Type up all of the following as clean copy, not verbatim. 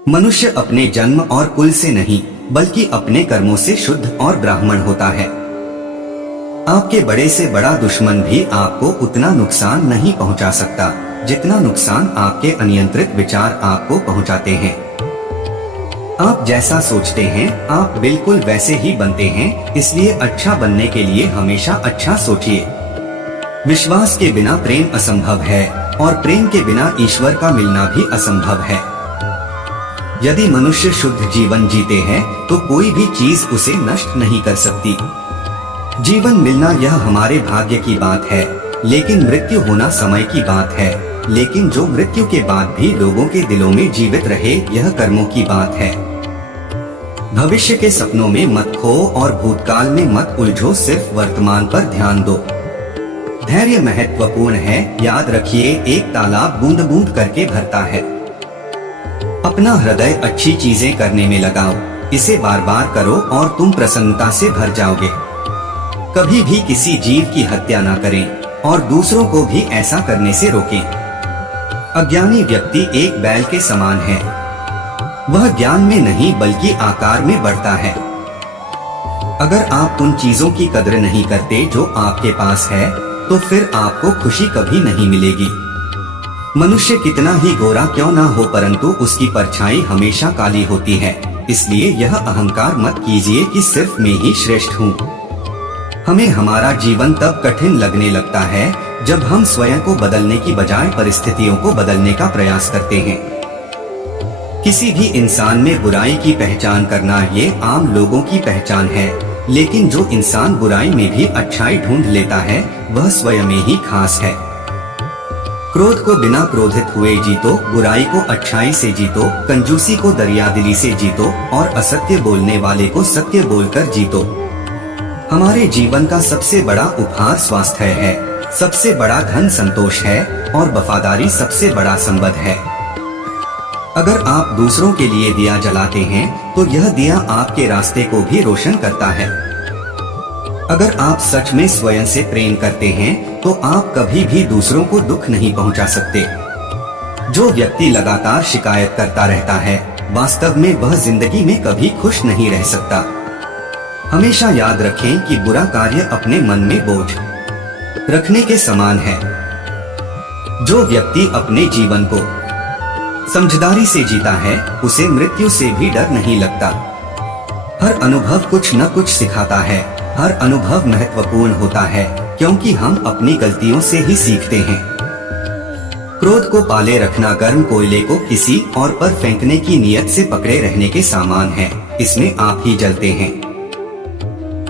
मनुष्य अपने जन्म और कुल से नहीं बल्कि अपने कर्मों से शुद्ध और ब्राह्मण होता है। आपके बड़े से बड़ा दुश्मन भी आपको उतना नुकसान नहीं पहुंचा सकता जितना नुकसान आपके अनियंत्रित विचार आपको पहुंचाते हैं। आप जैसा सोचते हैं आप बिल्कुल वैसे ही बनते हैं, इसलिए अच्छा बनने के लिए हमेशा अच्छा सोचिए। विश्वास के बिना प्रेम असंभव है और प्रेम के बिना ईश्वर का मिलना भी असंभव है। यदि मनुष्य शुद्ध जीवन जीते हैं तो कोई भी चीज उसे नष्ट नहीं कर सकती। जीवन मिलना यह हमारे भाग्य की बात है, लेकिन मृत्यु होना समय की बात है। लेकिन जो मृत्यु के बाद भी लोगों के दिलों में जीवित रहे यह कर्मों की बात है। भविष्य के सपनों में मत खो और भूतकाल में मत उलझो, सिर्फ वर्तमान पर ध्यान दो। धैर्य महत्वपूर्ण है, याद रखिए एक तालाब बूंद बूंद करके भरता है। अपना हृदय अच्छी चीजें करने में लगाओ, इसे बार बार करो और तुम प्रसन्नता से भर जाओगे। कभी भी किसी जीव की हत्या ना करें और दूसरों को भी ऐसा करने से रोकें। अज्ञानी व्यक्ति एक बैल के समान है, वह ज्ञान में नहीं बल्कि आकार में बढ़ता है। अगर आप उन चीजों की कदर नहीं करते जो आपके पास है तो फिर आपको खुशी कभी नहीं मिलेगी। मनुष्य कितना ही गोरा क्यों ना हो परंतु उसकी परछाई हमेशा काली होती है, इसलिए यह अहंकार मत कीजिए कि सिर्फ मैं ही श्रेष्ठ हूँ। हमें हमारा जीवन तब कठिन लगने लगता है जब हम स्वयं को बदलने की बजाय परिस्थितियों को बदलने का प्रयास करते हैं। किसी भी इंसान में बुराई की पहचान करना ये आम लोगों की पहचान है, लेकिन जो इंसान बुराई में भी अच्छाई ढूंढ लेता है वह स्वयं में ही खास है। क्रोध को बिना क्रोधित हुए जीतो, बुराई को अच्छाई से जीतो, कंजूसी को दरियादिली से जीतो और असत्य बोलने वाले को सत्य बोलकर जीतो। हमारे जीवन का सबसे बड़ा उपहार स्वास्थ्य है, सबसे बड़ा धन संतोष है और वफादारी सबसे बड़ा संबंध है। अगर आप दूसरों के लिए दिया जलाते हैं तो यह दिया आपके रास्ते को भी रोशन करता है। अगर आप सच में स्वयं से प्रेम करते हैं तो आप कभी भी दूसरों को दुख नहीं पहुंचा सकते। जो व्यक्ति लगातार शिकायत करता रहता है वास्तव में वह जिंदगी में कभी खुश नहीं रह सकता। हमेशा याद रखें कि बुरा कार्य अपने मन में बोझ रखने के समान है। जो व्यक्ति अपने जीवन को समझदारी से जीता है उसे मृत्यु से भी डर नहीं लगता। हर अनुभव कुछ न कुछ सिखाता है, हर अनुभव महत्वपूर्ण होता है क्योंकि हम अपनी गलतियों से ही सीखते हैं। क्रोध को पाले रखना गर्म कोयले को किसी और पर फेंकने की नियत से पकड़े रहने के समान है, इसमें आप ही जलते हैं।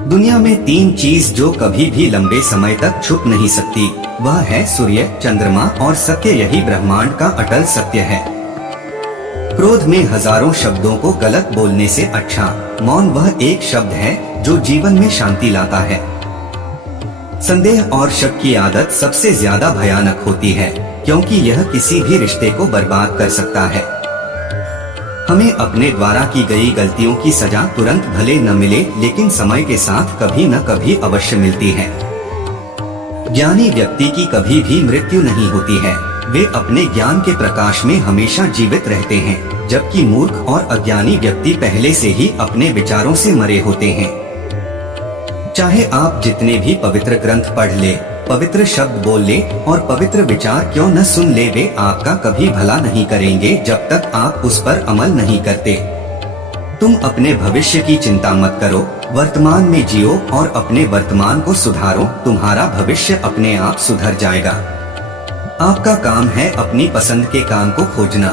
दुनिया में तीन चीज जो कभी भी लंबे समय तक छुप नहीं सकती, वह है सूर्य, चंद्रमा और सत्य। यही ब्रह्मांड का अटल सत्य है। क्रोध में हजारों शब्दों को गलत बोलने से अच्छा मौन वह एक शब्द है जो जीवन में शांति लाता है। संदेह और शक की आदत सबसे ज्यादा भयानक होती है क्योंकि यह किसी भी रिश्ते को बर्बाद कर सकता है। हमें अपने द्वारा की गई गलतियों की सजा तुरंत भले न मिले लेकिन समय के साथ कभी न कभी अवश्य मिलती है। ज्ञानी व्यक्ति की कभी भी मृत्यु नहीं होती है, वे अपने ज्ञान के प्रकाश में हमेशा जीवित रहते हैं, जबकि मूर्ख और अज्ञानी व्यक्ति पहले से ही अपने विचारों से मरे होते हैं। चाहे आप जितने भी पवित्र ग्रंथ पढ़ ले, पवित्र शब्द बोल ले और पवित्र विचार क्यों न सुन ले, वे आपका कभी भला नहीं करेंगे जब तक आप उस पर अमल नहीं करते। तुम अपने भविष्य की चिंता मत करो, वर्तमान में जियो और अपने वर्तमान को सुधारो, तुम्हारा भविष्य अपने आप सुधर जाएगा। आपका काम है अपनी पसंद के काम को खोजना।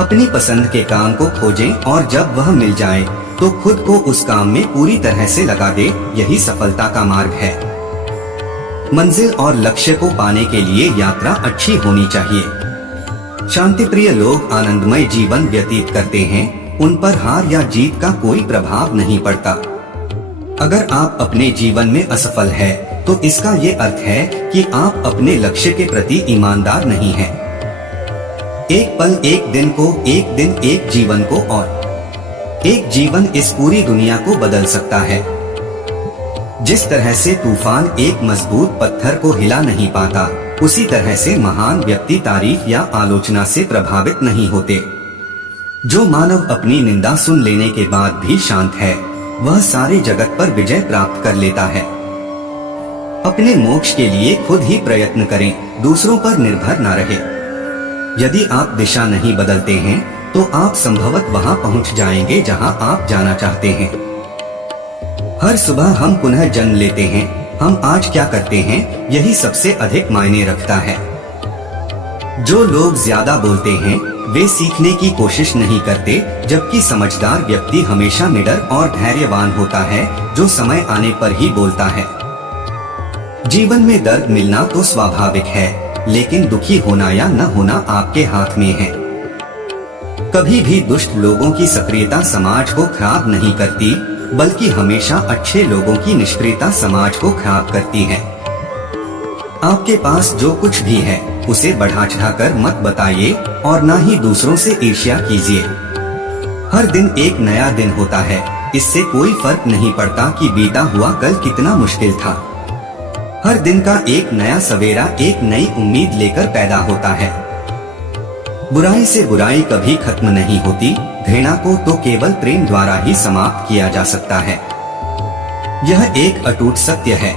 अपनी पसंद के काम को खोजें और जब वह मिल जाए तो खुद को उस काम में पूरी तरह से लगा दे, यही सफलता का मार्ग है। मंजिल और लक्ष्य को पाने के लिए यात्रा अच्छी होनी चाहिए। शांतिप्रिय लोग आनंदमय जीवन व्यतीत करते हैं, उन पर हार या जीत का कोई प्रभाव नहीं पड़ता। अगर आप अपने जीवन में असफल है तो इसका ये अर्थ है कि आप अपने लक्ष्य के प्रति ईमानदार नहीं हैं। एक पल एक दिन को, एक दिन एक जीवन को और एक जीवन इस पूरी दुनिया को बदल सकता है। जिस तरह से तूफान एक मजबूत पत्थर को हिला नहीं पाता, उसी तरह से महान व्यक्ति तारीफ या आलोचना से प्रभावित नहीं होते। जो मानव अपनी निंदा सुन लेने के बाद भी शांत है, वह सारे जगत पर विजय प्राप्त कर लेता है। अपने मोक्ष के लिए खुद ही प्रयत्न करें, दूसरों पर निर्भर न रहे। यदि आप दिशा नहीं बदलते हैं तो आप संभवत वहां पहुंच जाएंगे जहां आप जाना चाहते हैं। हर सुबह हम पुनः जन्म लेते हैं। हम आज क्या करते हैं, यही सबसे अधिक मायने रखता है। जो लोग ज्यादा बोलते हैं वे सीखने की कोशिश नहीं करते, जबकि समझदार व्यक्ति हमेशा निडर और धैर्यवान होता है, जो समय आने पर ही बोलता है। जीवन में दर्द मिलना तो स्वाभाविक है, लेकिन दुखी होना या न होना आपके हाथ में है। कभी भी दुष्ट लोगों की सक्रियता समाज को खराब नहीं करती, बल्कि हमेशा अच्छे लोगों की निष्क्रियता समाज को खराब करती है। आपके पास जो कुछ भी है उसे बढ़ा चढ़ाकर मत बताइए और न ही दूसरों से ईर्ष्या कीजिए। हर दिन एक नया दिन होता है, इससे कोई फर्क नहीं पड़ता कि बीता हुआ कल कितना मुश्किल था। हर दिन का एक नया सवेरा एक नई उम्मीद लेकर पैदा होता है। बुराई से बुराई कभी खत्म नहीं होती, घृणा को तो केवल प्रेम द्वारा ही समाप्त किया जा सकता है। यह एक अटूट सत्य है।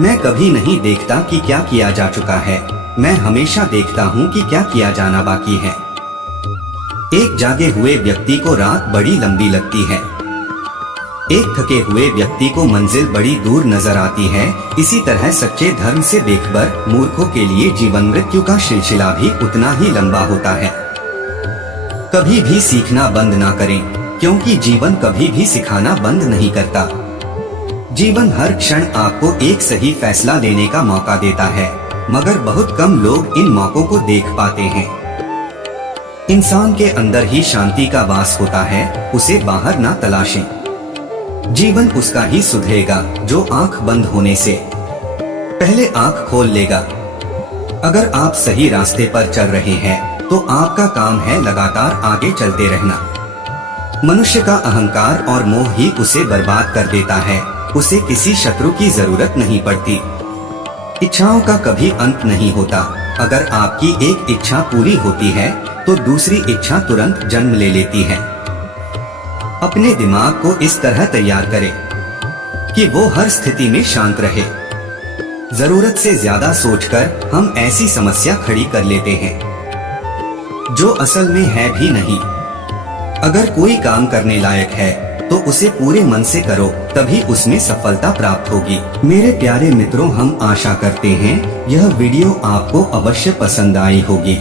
मैं कभी नहीं देखता कि क्या किया जा चुका है, मैं हमेशा देखता हूँ कि क्या किया जाना बाकी है। एक जागे हुए व्यक्ति को रात बड़ी लंबी लगती है, एक थके हुए व्यक्ति को मंजिल बड़ी दूर नजर आती है। इसी तरह सच्चे धर्म से बेखबर मूर्खों के लिए जीवन मृत्यु का सिलसिला भी उतना ही लंबा होता है। कभी भी सीखना बंद ना करें, क्योंकि जीवन कभी भी सिखाना बंद नहीं करता। जीवन हर क्षण आपको एक सही फैसला लेने का मौका देता है, मगर बहुत कम लोग इन मौकों को देख पाते हैं। इंसान के अंदर ही शांति का वास होता है, उसे बाहर ना तलाशें। जीवन उसका ही सुधरेगा जो आंख बंद होने से पहले आंख खोल लेगा। अगर आप सही रास्ते पर चल रहे हैं तो आपका काम है लगातार आगे चलते रहना। मनुष्य का अहंकार और मोह ही उसे बर्बाद कर देता है, उसे किसी शत्रु की जरूरत नहीं पड़ती। इच्छाओं का कभी अंत नहीं होता। अगर आपकी एक इच्छा पूरी होती है तो दूसरी इच्छा तुरंत जन्म ले लेती है। अपने दिमाग को इस तरह तैयार करें कि वो हर स्थिति में शांत रहे। जरूरत से ज्यादा सोचकर हम ऐसी समस्या खड़ी कर लेते हैं जो असल में है भी नहीं। अगर कोई काम करने लायक है तो उसे पूरे मन से करो, तभी उसमें सफलता प्राप्त होगी। मेरे प्यारे मित्रों, हम आशा करते हैं यह वीडियो आपको अवश्य पसंद आई होगी।